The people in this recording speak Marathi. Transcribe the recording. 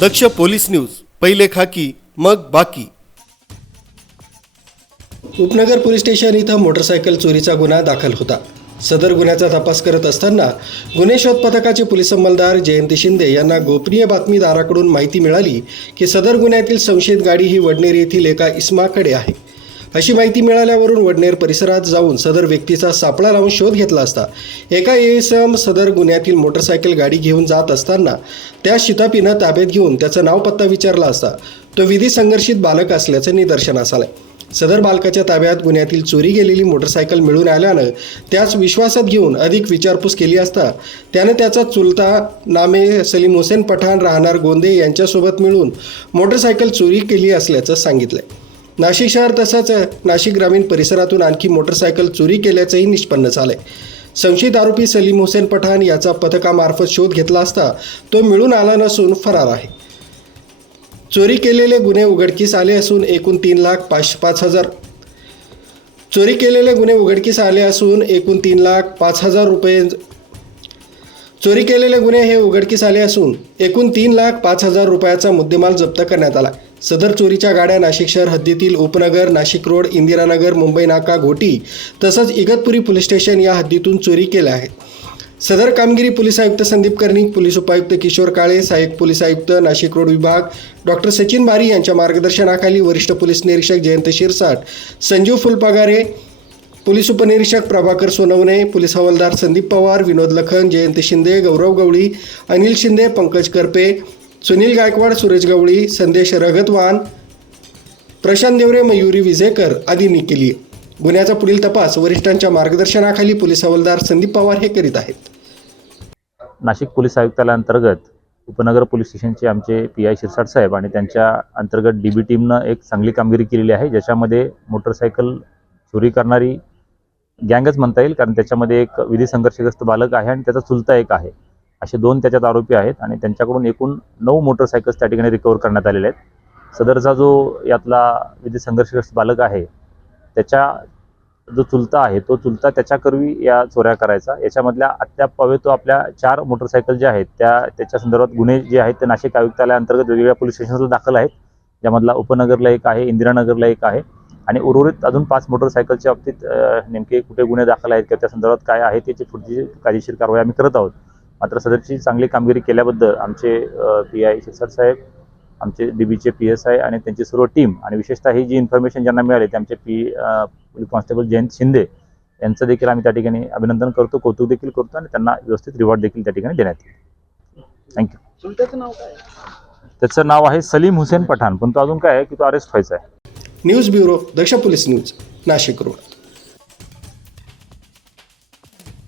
दक्ष पोलीस न्यूज पहिले खाकी मग बाकी उपनगर पोलीस स्टेशन इथं मोटरसायकल चोरीचा गुन्हा दाखल होता सदर गुन्ह्याचा तपास करत असताना गुन्हे शोध पथकाचे पोलीस अंमलदार जयंती शिंदे यांना गोपनीय बातमीदाराकडून माहिती मिळाली की सदर गुन्ह्यातील संशयित गाडी ही वडनेर येथील एका इस्माकडे आहे अशी माहिती मिळाल्यावरून वडनेर परिसरात जाऊन सदर व्यक्तीचा सापळा लावून शोध घेतला असता एका एसएम सदर गुन्ह्यातील मोटरसायकल गाडी घेऊन जात असताना त्या शितापीनं ताब्यात घेऊन त्याचा नाव पत्ता विचारला असता तो विधी संघर्षित बालक असल्याचं निदर्शनास आलं सदर बालकाच्या ताब्यात गुन्ह्यातील चोरी गेलेली मोटरसायकल मिळून आल्यानं त्याच विश्वासात घेऊन अधिक विचारपूस केली असता त्याने त्याचा चुलता नामे सलीम हुसेन पठाण राहणार गोंदे यांच्यासोबत मिळून मोटरसायकल चोरी केली असल्याचं सांगितलंय नाशिक शहर तसंच नाशिक ग्रामीण परिसरातून आणखी मोटरसायकल चोरी केल्याचंही निष्पन्न झालंय संशयित आरोपी सलीम हुसेन पठाण याचा पथकामार्फत शोध घेतला असता तो मिळून आला नसून फरार आहे चोरी केलेले गुन्हे उघडकीस आले असून एकूण तीन लाख पाच पाच हजार चोरी केलेले गुन्हे उघडकीस आले असून एकूण तीन लाख पाच हजार रुपये चोरी केलेले गुन्हे हे उघडकीस आले असून एकूण तीन लाख पाच हजार रुपयाचा मुद्देमाल जप्त करण्यात आला सदर चोरीच्या गाड्या नाशिक शहर हद्दीतील उपनगर नाशिक रोड इंदिरानगर मुंबई नाका घोटी तसंच इगतपुरी पोलीस स्टेशन या हद्दीतून चोरी केल्या आहेत सदर कामगिरी पोलीस आयुक्त संदीप कर्णिक पोलीस उपायुक्त किशोर काळे सहाय्यक पोलीस आयुक्त नाशिक रोड विभाग डॉक्टर सचिन बारी यांच्या मार्गदर्शनाखाली वरिष्ठ पोलीस निरीक्षक जयंत शिरसाट संजीव फुलपागारे पोलीस उपनिरीक्षक प्रभाकर सोनवणे पोलीस हवालदार संदीप पवार विनोद लखन जयंत शिंदे गौरव गवळी अनिल शिंदे पंकज करपे सुनील गायकवाड सुरेश गवळी संदेश रगतवान प्रशांत देवरे मयुरी विजेकर आदींनी केली गुन्ह्याचा पुढील तपास वरिष्ठांच्या मार्गदर्शनाखाली पोलीस हवालदार संदीप पवार हे करीत आहेत नाशिक पोलीस अंतर्गत उपनगर पोलीस स्टेशनचे आमचे पी आय शिरसाट साहेब आणि त्यांच्या अंतर्गत डी बी टीमनं एक चांगली कामगिरी केलेली आहे ज्याच्यामध्ये मोटरसायकल चोरी करणारी गँगच म्हणता येईल कारण त्याच्यामध्ये एक विधी संघर्षग्रस्त बालक आहे आणि त्याचा चुलता एक आहे असे दोन त्याच्यात आरोपी आहेत आणि त्यांच्याकडून एकूण नऊ मोटरसायकल्स त्या ठिकाणी रिकवर करण्यात आलेले आहेत सदरचा जो यातला विधी संघर्षग्रस्त बालक आहे त्याच्या जो चुलता आहे तो चुलता त्याच्याकरवी या चोऱ्या करायचा याच्यामधल्या आत्या पावे तो आपल्या चार मोटरसायकल ज्या आहेत त्या त्याच्या संदर्भात गुन्हे जे आहेत ते नाशिक आयुक्तालयाअंतर्गत वेगवेगळ्या पोलीस स्टेशनला दाखल आहेत ज्यामधला उपनगरला एक आहे इंदिरानगरला एक आहे आणि उर्वरित अजून पाच मोटरसायकलच्या बाबतीत नेमके कुठे गुन्हे दाखल आहेत किंवा त्या संदर्भात काय आहे त्याची पुढची कायदेशीर कारवाई आम्ही करत आहोत मात्र सदरची चांगली कामगिरी केल्याबद्दल आमचे पी आय साहेब आमचे डीबीचे पी एस आय आणि त्यांची सर्व टीम आणि विशेषतः ही जी इन्फॉर्मेशन ज्यांना मिळाली ते आमचे P police constable Jayant Shinde यांचं देखील आम्ही त्या ठिकाणी अभिनंदन करतो कौतुक देखील करतो आणि त्यांना व्यवस्थित रिवॉर्ड देखील त्या ठिकाणी देण्यात येईल थँक्यू त्याचं नाव आहे सलीम हुसेन पठाण पण तो अजून काय आहे की तो अरेस्ट व्हायचा आहे news bureau Daksh police news Nashik road